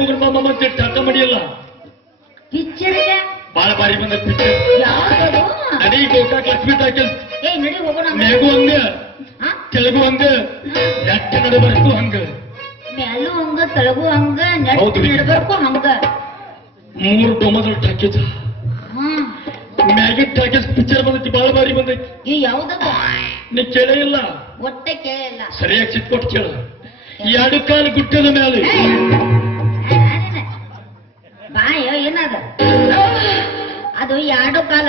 ಮತ್ತೆ ಪಿಕ್ಚರ್ ಮತ್ತೆ ಟಾಟಾ ಮಾಡಿಯಲ್ಲ? ಬಾಳ ಬಾರಿ ಬಂದ ಪಿಕ್ಚರ್ ನಡಿ ಗೋಕಾಕ್ ಲಕ್ಷ್ಮೀ ಟಾಕೀಸ್ ಏ ನಡಿ ಹೋಗೋಣ ಮೇಗೂ ಹಂಗ? ತೆಲುಗು ಹಂಗ. ನೆಟ್ಟ ನಡಬರ್ಕು ಹಂಗ. ಮೇಲೂ ಹಂಗ ತಳಗು ಹಂಗ ನೆಟ್ಟ ನಡಬರ್ಕು ಹಂಗ. ಮೂರು ಡೊಮದಲ್ ಟಾಕೇಜ್ ಮ್ಯಾಗಿ ಟಾಕೇಜ್ ಪಿಕ್ಚರ್ ಬಂದೈತಿ ಬಾಳ ಬಾರಿ ಬಂದೈತಿ. ಈ ಯಾವ್ದದ ನೀ ಕೇಳೇ ಇಲ್ಲ. ಒಟ್ಟೆ ಕೇಳಿಲ್ಲ ಸರಿಯಾಗಿ ಸಿಟ್ಕೊಟ್ಟು ಕೇಳ. ಎರಡು ಕಾಲು ಗುಟ್ಟದ ಮೇಲೆ ಬಾಯ ಏನದ? ಅದು ಎರಡು ಕಾಲ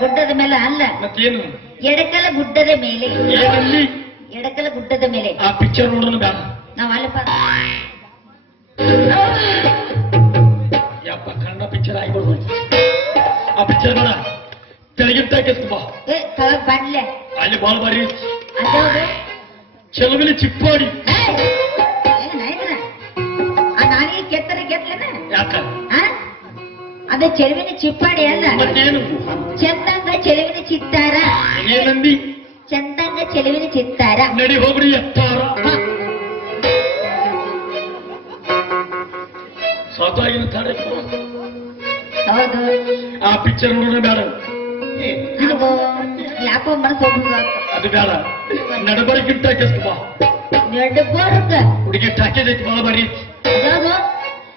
ಗುಡ್ಡದ ಮೇಲೆ ಅಲ್ಲ. ಮತ್ತೇನು? ಎಡಕಲ ಗುಡ್ಡದ ಮೇಲೆ. ಏನಲ್ಲಿ ಎಡಕಲ ಗುಡ್ಡದ ಮೇಲೆ. ಆ ಪಿಕ್ಚರ್ ನೋಡೋಣ ಬೇಡ ನಾವ್ ಅಲ್ಲಪ್ಪ ಯಪ್ಪ ಕನ್ನಡ ಪಿಕ್ಚರ್ ಆಗಿಬಿಡ್ದು ಆ ಪಿಕ್ಚರ್ ಬೇಡ ತೆಲಗಿನ ಟಾಕೀಸ್ ಬಾ. ಏ ತಳಗ್ ಬಾಡ್ಲೆ ಅಲ್ಲಿ ಬಾಳ ಬಾರಿ. ಅದ್ಯಾವ್ದು ಚೆಲುವಿನ ಚಿಪ್ಪಾಡಿ. ಏಯ್! ಏ, ನಾಯ್ಕನ, ಆ ಕೆತ್ತನೆ ಕೆತ್ತಲೇನ? ಯಾಕ? ಅದು ಚೆಲುವಿನ ಚಿಪ್ಪಾಡಿ ಅಲ್ಲ. ಮತ್ತೇನು? ಚಂದಂಗ ಚೆಲುವಿನ ಚಿತ್ತಾರ. ಏನಂದಿ ಚಂದಂಗ ಚೆಲುವಿನ ಚಿತ್ತಾರ. ನಡಿ ಹೋಗ್ರಿ ಎತ್ತಾರ. ಸಾಕಾಗಿನ ತಡೆ ಹೌದು. ಆ ಪಿಕ್ಚರ್ ನೋಡೋಣ ಬೇಡ. ಯಾಕೋ ಮನಸ್ಸು ಹೋಗ್ಬೋದು ಅದು ಬೇಡ. ನಡಬರ್ಕಿನ ಟಾಕೀಸ್ ಬಾ. ನಡ್ಬೋರ್ಗ ಹುಡುಗಿ ಟಾಕೀಸ್ ಐತಿ ಬಾಳ ಬಾರಿ.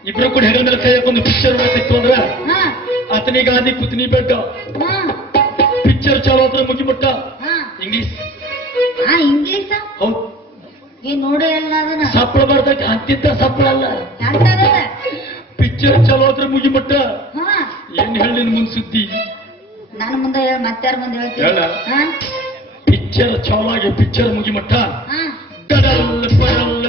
ಇಬ್ರು ಕೂಡ ಹೆಗಲ ಮೇಲೆ ಕೈ ಹಾಕೊಂಡು ಪಿಕ್ಚರ್ ನೋಡ್ತಿತ್ತು ಅಂದ್ರ ಹಾ. ಆತನಿಗೆ ಆದಿ ಕುತ್ನಿ ಬೆಡ್ಡ ಹಾ. ಪಿಕ್ಚರ್ ಚಾಲು ಹತ್ರ ಮುಗಿಬಿಟ್ಟ. ಹಾ. ಇಂಗ್ಲಿಷ್ ಆ ಇಂಗ್ಲಿಷ್ ಹೌದು. ಏ ನೋಡಿ ಸಪ್ಪಳ ಬರ್ತೈತಿ ಅಂತಿದ್ದ ಸಪ್ಪಳ ಅಲ್ಲ. ಪಿಕ್ಚರ್ ಚಾಲು ಹತ್ರ ಮುಗಿಬಿಟ್ಟ. ಹಾ. ಏನ್ ಹೇಳಿ ಮುಂದ್ ಸುದ್ದಿ? ನಾನು ಮುಂದೆ ಹೇಳ ಮತ್ತಾರ ಮುಂದೆ ಹೇಳ್ತೀನಿ. ಪಿಕ್ಚರ್ ಚಾಲೋ ಆಗಿ ಪಿಕ್ಚರ್ ಮುಗಿಮಟ್ಟ ಹಾ. ಗಡಲ್ ಪಡಲ್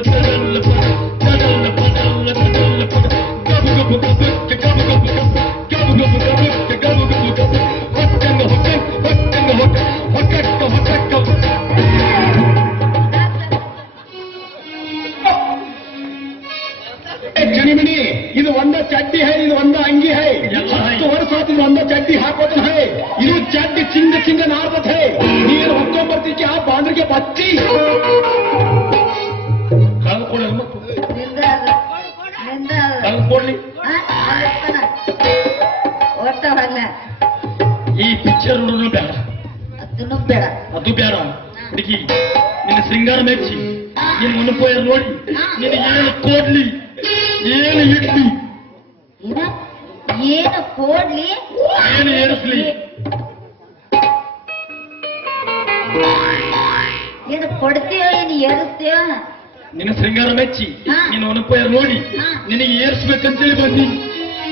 ಕೊಡ್ತೀಯೋ ಏನು ಏರಿಸ್ತೀಯೋ ನಿನ್ನ ಶೃಂಗಾರ ಮೆಚ್ಚಿ ಹಾ. ನಿನ್ನ ಅನುಭವ ನೋಡಿ ಹಾ. ನಿನಗೆ ಏರ್ಸ್ಬೇಕಂತೇಳಿ ಬಂದಿ.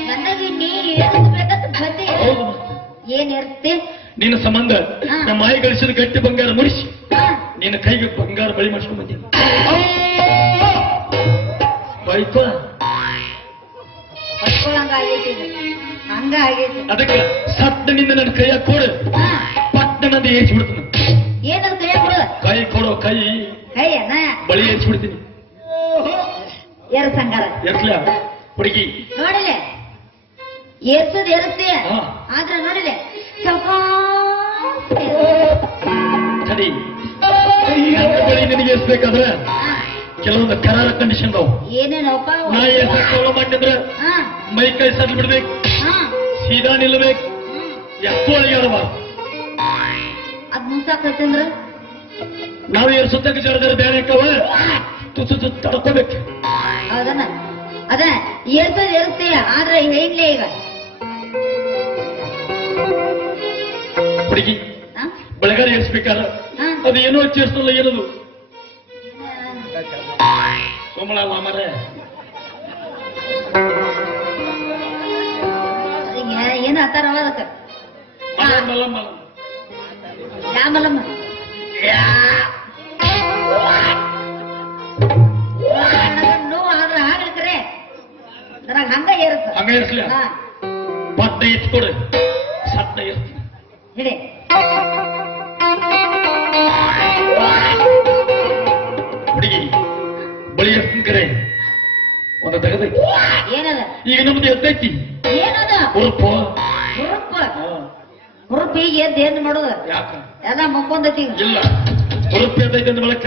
ನನಗೆ ನೀ ಏರಿಸ್ಬೇಕಂತ ಬಂದಿ? ಹೌದು. ಏನ್ ಏರಿಸ್ತಿ? ನಿನ್ನ ಸಂಬಂಧ ಹಾ. ನಮ್ಮ ಮಾಯಿ ಗಳಿಸಿದ ಗಟ್ಟಿ ಬಂಗಾರ ಮುರಿಸಿ ಹಾ. ನಿನ್ನ ಕೈಗೆ ಬಂಗಾರ ಬಳಿ ಮಾಡಿಸ್ಕೊಂಡು ಬಂದಿ. ಬೈತಾ ಪಡ್ಕೊಳಂಗ ಆಗೈತಿ ಇದು. ಹಂಗ ಆಗೈತಿ. ಅದಕ್ಕೆ ಸತ್ತನಿಂದ ನನ್ನ ಕೈಯ ಕೊಡು. ಹಾ. ಪಟ್ಟಣದ ಏಜ್ ಬಿಡ್ತೀನಿ. ಏನದು ಕೈ ಕೊಡೋ ಕೈ ಕೈ ಅಣ್ಣ ಬಳಿ ಹಚ್ಬಿಡ್ತೀನಿ ಯಾರ ಸಂಗಾರ ಎರ್ಸ್ಲ? ಹುಡುಗಿ ನೋಡಿಲೆ? ಏರ್ಸದ್ ಏರಿಸ್ತಿ ಆದ್ರ ನೋಡಿಲೆ? ಸರಿ. ಬಳಿ ನಿನಗೆ ಏರ್ಸ್ಬೇಕಾದ್ರೆ ಕೆಲವೊಂದು ಕರಾರ ಕಂಡೀಷನ್ ಅವು ಏನೇನಪ್ಪ? ನಾ ಏರ್ಸಕ್ ಮಾಡಿದ್ರೆ ಮೈ ಕೈ ಸಡ್ ಬಿಡ್ಬೇಕು. ಸೀದಾ ನಿಲ್ಬೇಕು. ಎತ್ತೊಳಗೆ ಅಲ್ವಾ ಅದ್ ಮುಸಾಕತ್ತಂದ್ರ ನಾವು ಇವ್ರ ಸುತ್ತಕ್ಕೆ ಜರದ್ರೆ ಬೇರೆ ಕವ ತುಸು ತುಸು ತಡ್ಕೋಬೇಕು. ಹೌದನ ಅದ ಏರ್ತದ ಇರುತ್ತೆ ಆದ್ರೆ ಹೇಳಿಲ್ಲ ಈಗ? ಹುಡುಗಿ ಬೆಳಗಾರ ಏರ್ಸ್ಬೇಕಾದ್ರೆ ಅದು ಏನೋ ಚೇರ್ಸಲ್ಲ ಏನದು? ಸೋಮಳ ಮಾಮರ. ಏನು ಹತ್ತಾರ ಮಲಮ್ಮ ಯಾ ಮಲಮ್ಮ ನೋವು ಆದ್ರ ಆಗ್ಲಿಕ್ರೆ ನನಗ ಹಂಗ ಏರುತ್ತ ಹಂಗ ಏರ್ಸ್ಲ ಹಾ ಇರ್ತೀನಿ ಹಿಡಿ. ಹುಡುಗಿ ಬಳಿ ಎರ್ತೀನಿ ಕರೆ ಒಂದು ತೆಗೆದೈತಿ ಏನದ? ಈಗ ನಮ್ದು ಎದ್ದೈತಿ ಏನದ? ಉರುಪು ಹುರುಪ ಹುರುಪ ಎದ್ದು ಏನ್ ಮಾಡೋದು ಯಾಕ? ಎಲ್ಲ ಮಕ್ಕೊಂದೈತಿ ಇಲ್ಲ. ಹುರುಪಿ ಎದ್ದೈತಿ ಅಂದ ಬಳಕ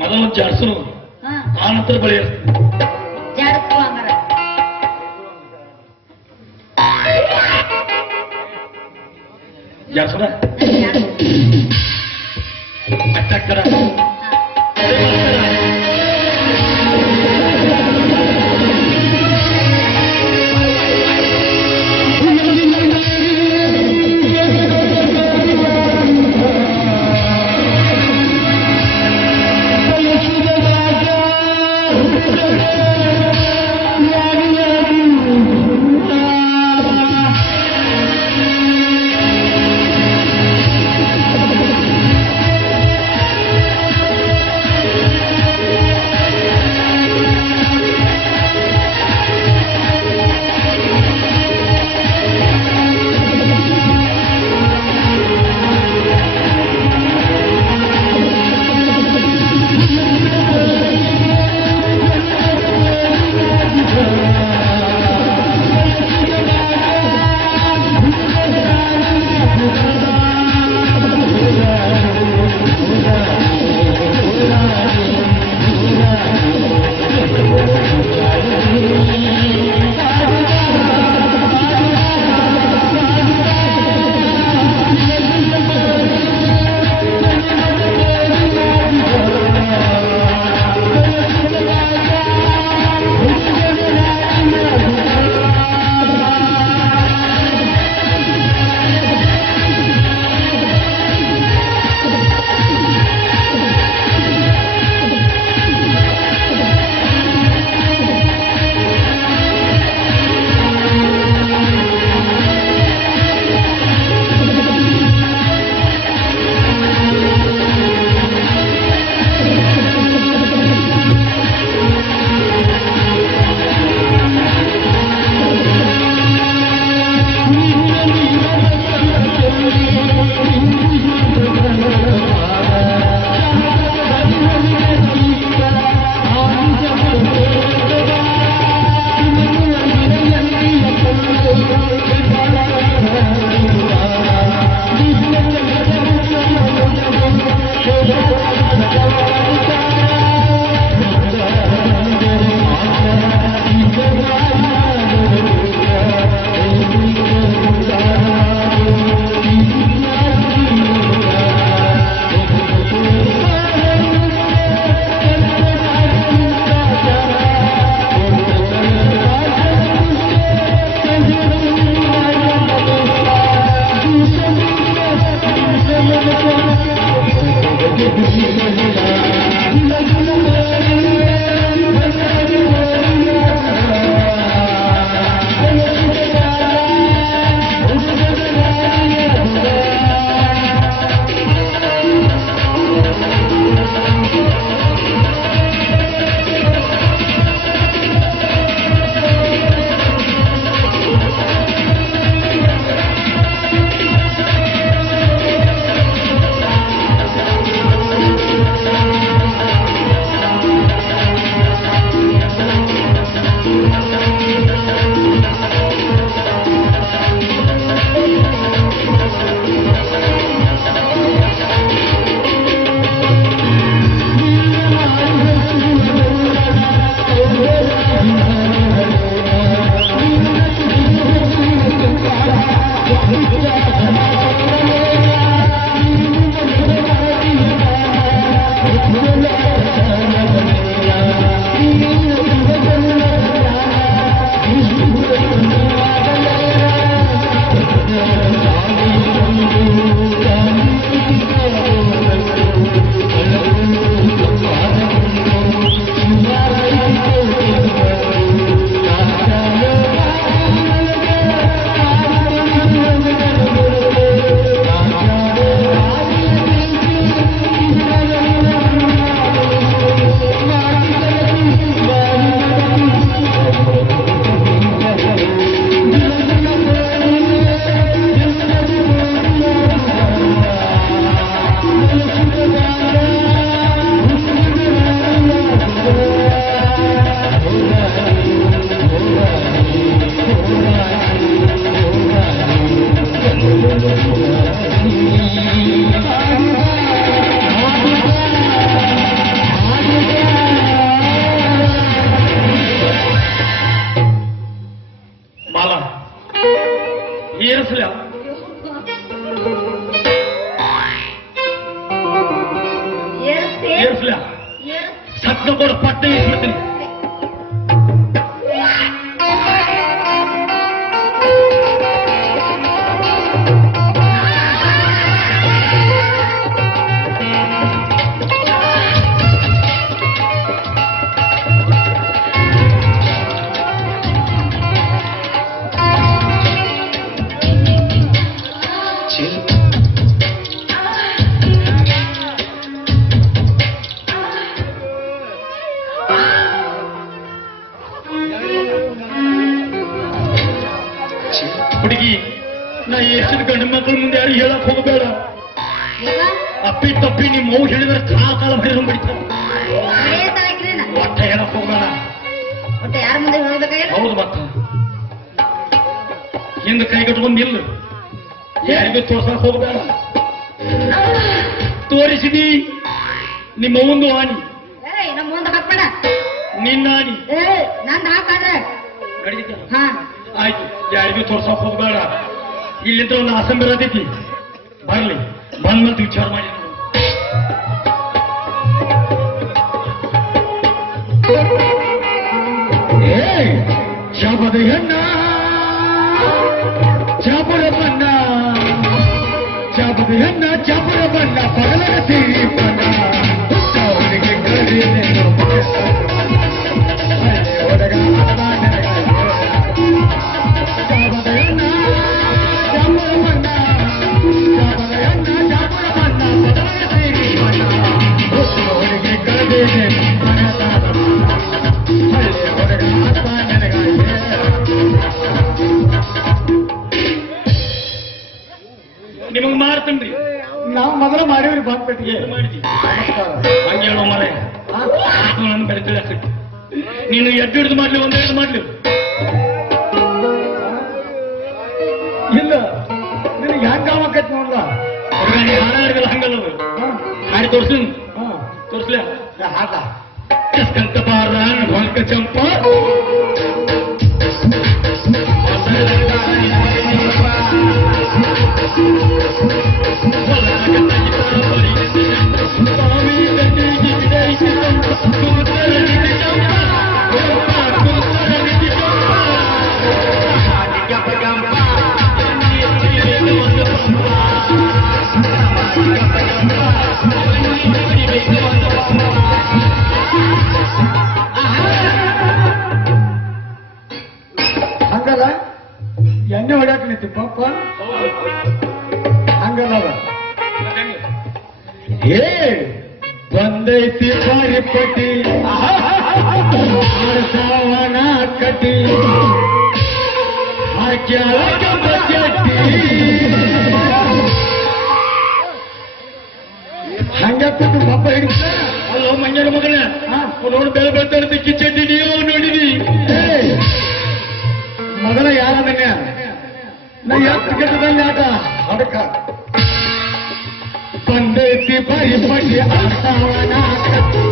ಮೊದಲು ಮೊದಲ ಆ ಆನಂತರ ಬಳಿ ಜಾಡಸ್ಕೊ ಹಂಗಾರ ಜಾಡ್ಸನ ಜಾಡಸ್ಕೊ. ಕಟ್ಕೊಂಡ್ ನಿಲ್ಲು ಯಾರಿಗೂ ತೋರ್ಸಕ್ ಹೋಗ್ಬೇಡ ತೋರಿಸಿದಿ ನಿಮ್ಮ ಒಂದು ಹಾನಿ ಏಯ್ ನಮ್ಮ ಮುಂದೆ ಹಾಕ್ಬೇಡ ನಿನ್ನ ಹಾನಿ ಏ ನಂದು ಹಾಕಾದ್ರೆ ನಡೀತಲ್ಲ? ಹಾ ಆಯ್ತು ಯಾರಿಗೂ ತೋರ್ಸಕ್ ಹೋಗಬೇಡ ಇಲ್ಲಿಂದ ಒಂದು ಆಸಂಬಿ ಇರತೈತಿ ಬರ್ಲಿ ಮತ್ತೆ ವಿಚಾರ ಮಾಡಿ ಶಬದ ಏಯ್ ಶಾಪದ ಹೆಣ್ಣ చాపురమన్నా చాపురి అన్న చాపురమన్నా పగలగ తీపన్నా గడినే ಮೊದಲು ಮಾಡಿವ್ರಿ ಬಂದ್ಬಿಟ್ಟಿಗೆ ಹಂಗೆ ಹೇಳೋ ನೀನು ಎದ್ದು ಹಿಡಿದು ಮಾಡ್ಲಿ ಒಂದ್ ಹಿಡಿದು ಮಾಡ್ಲಿ. ಇಲ್ಲ ನಿನಗೆ ಹೆಂಗ ಕಾಮ ನೋಡ್ಲ ಹುಡುಗ ನೀ ಹಾಡ ಹಾಡಿಗಲ್ಲ ಹಂಗಲ್ಲ. ಹಾಡಿ ತೋರ್ಸು ತೋರ್ಸ್ಲ? ಹಾಕ ಕಸ್ಕಂತ ಬಾರ ಹೊಲ್ಕ ಚಂಪ. ಏ ಬಂದೈತಿ ಬಾರಿ ಪಟ್ಟಿ. ಸಾವನ ಕಟ್ಟಿ. ಹಾಕ್ಯಾಳ. ಹಂಗ ಕೊಟ್ಟು ಪಪ್ಪ ಹಿಡಿದ ಅಲ್ಲೋ ಮಂಜನ ಮಗನ ನೋಡು ಬೆಳೆ ಬೆಳ್ತಾ ಇರುತ್ತೆ ಕಿಚ್ಚಡ್ಡಿ ನೀವು ನೋಡಿದಿ. ಮಗನ ಯಾರ ನನ್ನ ನಾ ಯಾಕೆ ಕೆಟ್ಟದಲ್ಲಿ ಆಟ ಅದಕ್ಕ. ಬಂದೈತಿ ಬಾರಿ ಪಟ್ಟಿ ಆಸಾವನ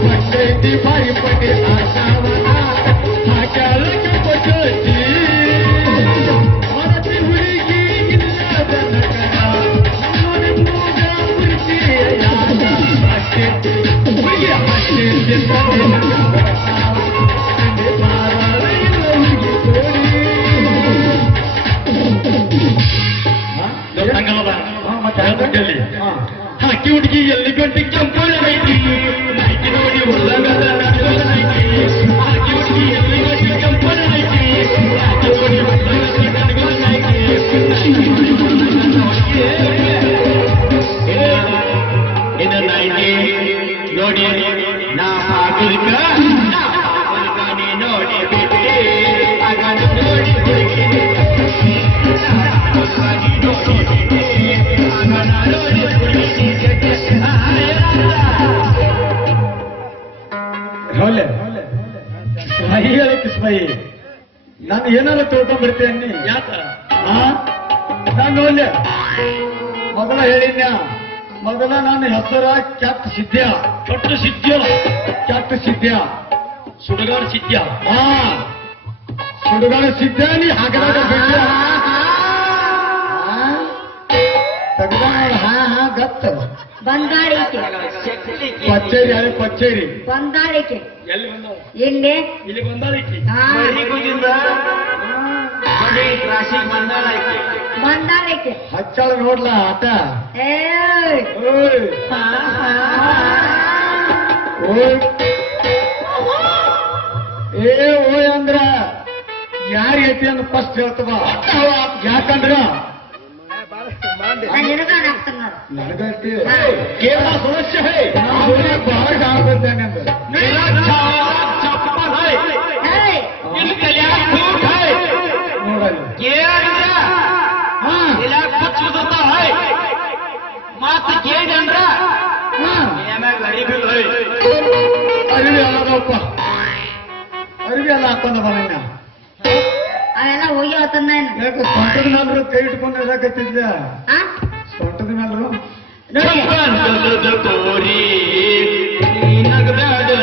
ಬಂದೈತಿ ಬಾರಿ ಪಟ್ಟಿ ಆಸಾವನ ಹಾಕ್ಯಾಳ ಕೆಂಪಚ್ಚಟ್ಟಿ. ಹೊರತಿ ಹುಡುಗಿ ಇಲ್ಲದ ನಗರ, ನೋಡಿ ಮೂಗ ಮುರ್ಚಿಯ ಯಾದ. ಹಾಕಿ ಅದು ಏನಾರ ತಿಳ್ಕೊಂಡ್ಬಿಡ್ತೇನಿ ಯಾಕ? ನಾನು ಒಳ್ಳೆ ಮೊದಲ ಹೇಳಿದ್ಯಾ ಮೊದಲ ನನ್ನ ಹೆಸರ ಕ್ಯಾಪ್ ಸಿದ್ಧ ಕೆಟ್ಟ ಸಿದ್ಧ ಕ್ಯಾಪ್ ಸಿದ್ಧ ಸುಡುಗಾಡ ಸಿದ್ಧ ಹಾ ಸುಡುಗಾಡ ಸಿದ್ಧ ನೀ ಹಾಕದಾಗ ಬಿಡ್ಲ. ಹಾ ಗತ್ತ ಗತ್ತವ ಬಂದಾಳಿಕೆ ಪಚ್ಚೇರಿ ಅದೇ ಪಚ್ಚೇರಿ? ಬಂದಾಳಿಕೆ ಎಲ್ಲಿ ಬಂದಾಳ ಎಲ್ಲಿ ಇಲ್ಲಿ ಬಂದಾಳಿಕ್ಕಿ ಹಚ್ಚಾಳ ನೋಡ್ಲಾ ಆಟ? ಏ ಓಯ್ ಅಂದ್ರ ಯಾರ ಐತಿ. ಅಂತ ಫಸ್ಟ್ ಹೇಳ್ತವ ಯಾಕಂದ್ರ ನಾನು ನಿನಗಾನ ಆಗ್ತಾನ ನೋಡು ನನಗೈತಿ ಹಾ. ಕೇವಲ ಸಮಸ್ಯೆ ಹೇ ಬಹಳ ಆಗ್ಬರ್ತೇನೆ ಏಯ್ ನೋಡಲ್ಲಿ ಹಾ ಹಾ ಅರಿವಿ ಅಲ್ಲದಪ್ಪ ಅರಿವಿ ಎಲ್ಲ ಹಾಕೊಂಡ ಬನ್ನ ಅವೆಲ್ಲ ಹೋಗಿ ಹೋತಂದ ಯಾಕೆ ಸೊಂಟದ ಮೇಲ್ರು ಕೈ ಇಟ್ಕೊಂಡು ಇದಾಕತ್ತಿದ್ದ ಹಾ ಸೊಂಟದ ಮೇಲ್ರು ನೋಡಿ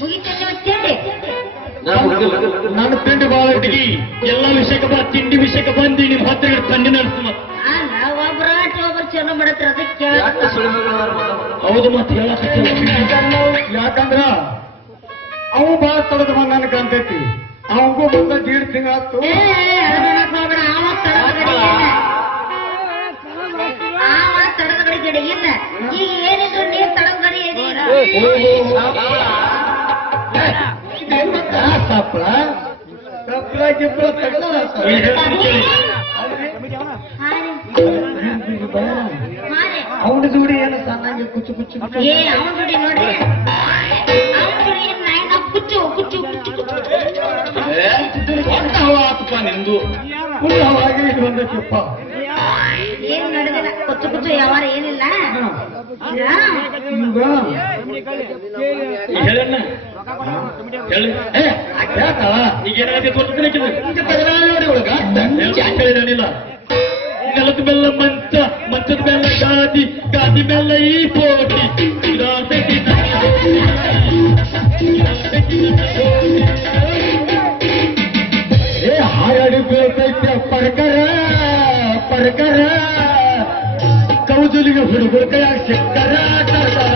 ಮುಗಿತೇನೆ ತಿಂಡಿ ಬಾಳ ಹುಡುಗಿ ಎಲ್ಲ ವಿಷಯಕ್ಕೆ ಬಾ, ತಿಂಡಿ ವಿಷಯಕ್ಕೆ ಬಂದು, ನಿಮ್ ಹತ್ತಿರ ಒಬ್ರಾಟ ಒಬ್ರು ಚಲೋ ಮಾಡತ್ರ, ಅದಕ್ಕೆ ಹೌದು ಮತ್ತೆ ಹೇಳಕ್ಕೆ ಯಾಕಂದ್ರ ಅವು ಬಾಳ ತಡದ ಬಂದ ಕಾಣ್ತೈತಿ ಅವಂಗೂ ಮುಂದೆ ದೀಡ್ ತಿಂಗಳಾತು ಏ, ಅಳ್ಬೇಡಕ್ ಹೋಗ್ಬೇಡ, ಆವ ಅವನ ಜೋಡಿ ಏನು ಸಣ್ಣಾಗಿ ಕುಚ್ಚು ಕುಚ್ಚು ಏ ಅವನ್ ಜೋಡಿ ನೋಡ್ರಿ ಅವನ್ ಜೋಡಿ ಏನ್ ನಾಯಿ ನಾವು ಕುಚ್ಚು ಕುಚ್ಚು ಕುಚ್ಚು ಕುಚ್ಚು ಆತಪ್ಪ ನಿಂದು. ಫುಲ್ ಅವಾಗಿ ಇದು ಬಂದೈತಿಪ್ಪ ಏನ್ ನಡೆದಿಲ್ಲ? ಕುಚ್ಚು ಕುಚ್ಚು ಯಾವಾರ ಏನಿಲ್ಲ? ಹೇಳಣ್ಣ. ಹೇಳಿ. ಏ ಯಾಕವ ಈಗ ಏನಾಗತ್ತೆ ಗೊತ್ತಿಲ್ಲ ನೋಡಿ ಒಳಗ. ಹೇಳಿಲ್ಲ ನೆಲದ ಬೆಲ್ಲ ಮಂಚ ಮಂಚದ ಬೆಲ್ಲ ಗಾದಿ ಗಾದಿ ಬೆಲ್ಲ ಈ ಪೋಟಿ ಇದಾಸಟಿ ಏ ಹಾಯಾಡಿ ಬೀಳ್ತೈತೆ ಪರ್ಕರ ಪರ್ಕರ ಕೌಜಲಿಗೆ ಹುಡುಗರ ಕೈಯಾಗ ಸಿಕ್ಕರ ತರ್ತಾರ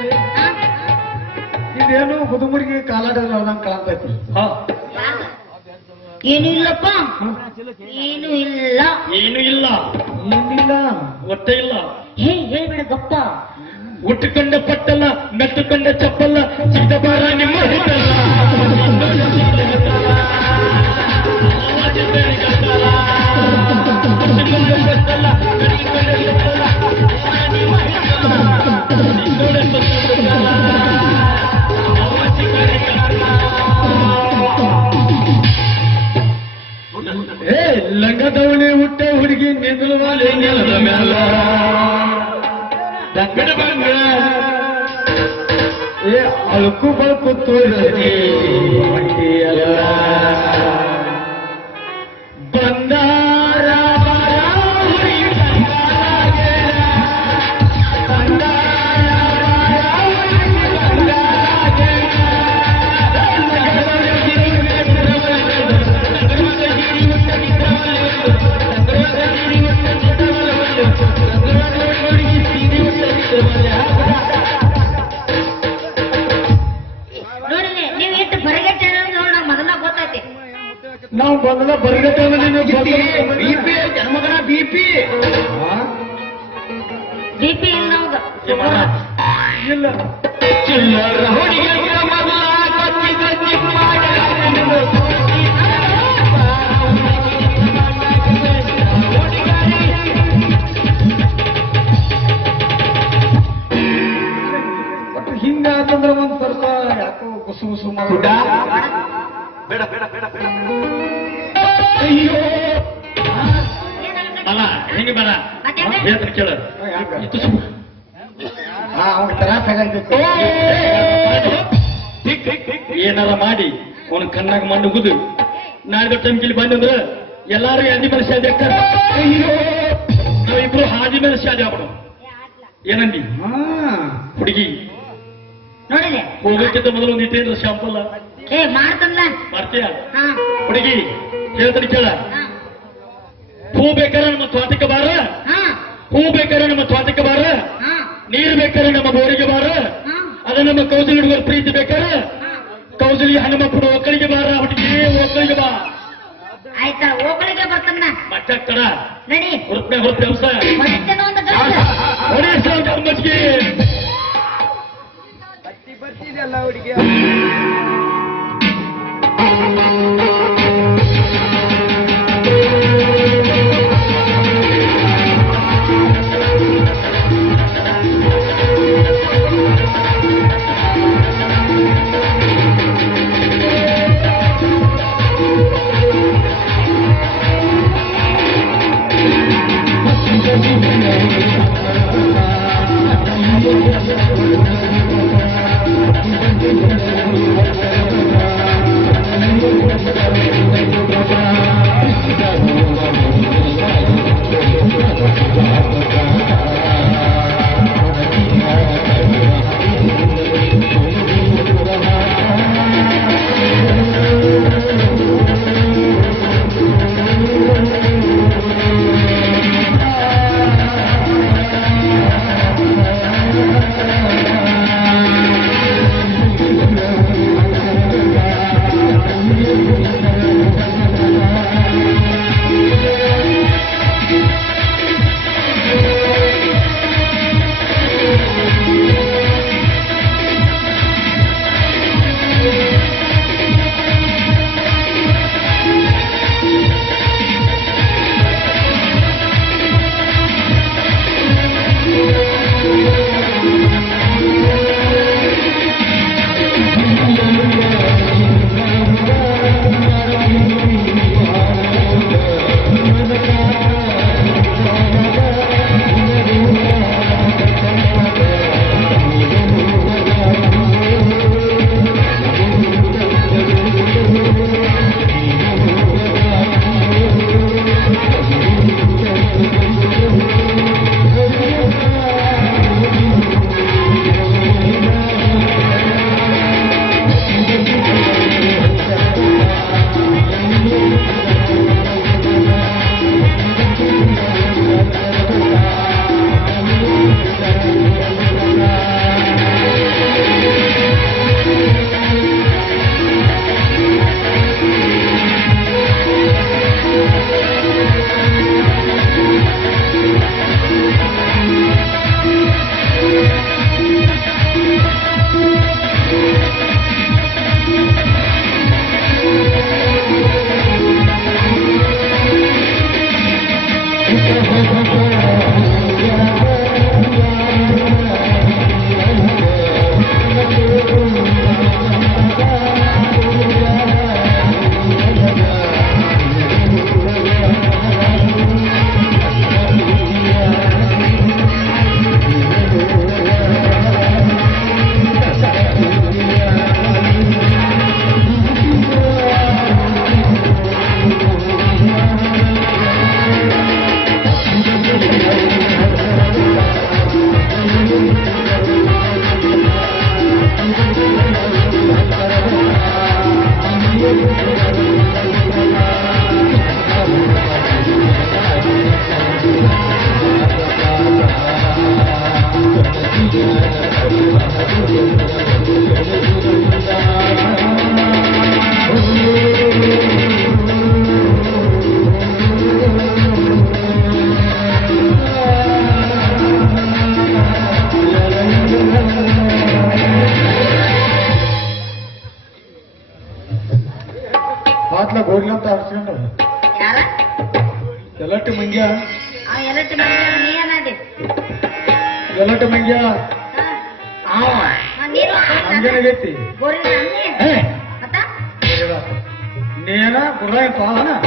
ಇದೇನು ಹುಡುಗರಿಗೆ ಕಾಲಾಡದಂಗ್ ಕಾಣ್ತೈತಿ ಹಾ. ಏನು ಇಲ್ಲಪ್ಪ ಏನು ಇಲ್ಲ. ಏನು ಇಲ್ಲ. ಏನಿಲ್ಲ. ಹೊಟ್ಟೆ ಇಲ್ಲ. ಹೇ ಹೇಳ್ಬೇಡ ಗಪ್ಪ ಉಟ್ಟುಕೊಂಡ ಪಟ್ಟಲ್ಲ ಮೆಟ್ಟುಕೊಂಡ ಚಪ್ಪಲ್ಲ ಚಿಕ್ಕ ಬಾರ ನಿಮ್ಮ ಹಿತಲ್ಲ. ಹುಡುಗಿ ನಿಂದಲವಾಲೆ ನೆಲದ ಮ್ಯಾಲ ಬಿಡ ಬಂದ ಏ ಅಳುಕು ಬಳುಕು ತೋರಿಸಿ ಹೊಟ್ಟಿಯಲ್ಲ ಬಂದದ ಬರ್ಗತ್ತಲ್ಲ ನೀನು ಬಿಪಿ ಮಗನ ಬಿಪಿ ಬಿಪಿ ಇಲ್ಲ. ಇಲ್ಲ ಚಿಲ್ಲರ ಹುಡುಗಿಯ ಒಂದ್ ಸ್ವಲ್ಪ ಯಾಕೋ ಕುಸು ಕುಸು ಮಾಡ ಬೇಡ ಬೇಡ ಬೇಡ ಬೇಡ. ಅಯ್ಯೋ! ಅಲ್ಲ ಹೆಂಗೆ ಬೇಡ? ಹೇಳ್ತಾರೆ ಕೇಳ. ಅವ್ನ ತ್ರಾಸ ಆಗಂತೈತಿ ಏನಾರ ಮಾಡಿ ಅವನ ಕಣ್ಣಾಗ ಮಣ್ಣು ಉಗುದು ನಾಳೆ ಟೈಮ್ಕಿಲ್ಲಿ ಬಂದಂದ್ರ ಎಲ್ಲಾರು ಎದಿ ಮೇಲೆ ಶಾದಿ ಆಗ್ತಾರ ಅಯ್ಯೋ! ನಾವಿಬ್ರು ಹಾದಿ ಮೇಲೆ ಶಾದಿ ಆಗ್ಬಿಡು ಏನಂದಿ? ಹಾ. ಹುಡುಗಿ. ಹೋಗೋಕ್ಕಿಂತ ಮೊದಲು ಒಂದು ಇಟ್ಟೇನ್ರ ಶಾಂಪಲ್ಲ. ಮಾಡ್ತೀಯ? ಹಾ. ಹುಡುಗಿ ಹೇಳ್ತಾನೆ ಕೇಳ. ಹೂ. ಬೇಕಾರೆ ನಮ್ಮ ತೋಟಕ್ಕೆ ಬಾರ. ಹಾ. ಹೂ ಬೇಕಾರೆ ನಮ್ಮ ತೋಟಕ್ಕೆ ಬಾರ. ಹಾ. ನೀರು ಬೇಕಾರೆ ನಮ್ಮ ಬೋರಿಗೆ ಬಾರ. ಹಾ. ಅದ ನಮ್ಮ ಕೌಜಲಿ ಹುಡುಗರ ಪ್ರೀತಿ ಬೇಕಾರೆ. ಹಾ. ಕೌಸಲಿ ಹನುಮಪ್ಪನ ಒಕ್ಕಳಿಗೆ ಬಾರ. ಹುಡುಗಿ ಒಕ್ಕಳಿಗೆ ಬಾ. ಆಯ್ತಾ ಹೋಗ್ಲಿಕ್ಕೆ ಬರ್ತಾನ ಮಟ್ಟ ಕಡ ನಡಿ. ಹುರುಪ್ ಹೊಡಿತೇನೋ ಒಂದು ಮಜ್ಜಿಗೆ. ಬರ್ತಿದೆಲ್ಲ ಹುಡುಗಿ. Thank you. Very 了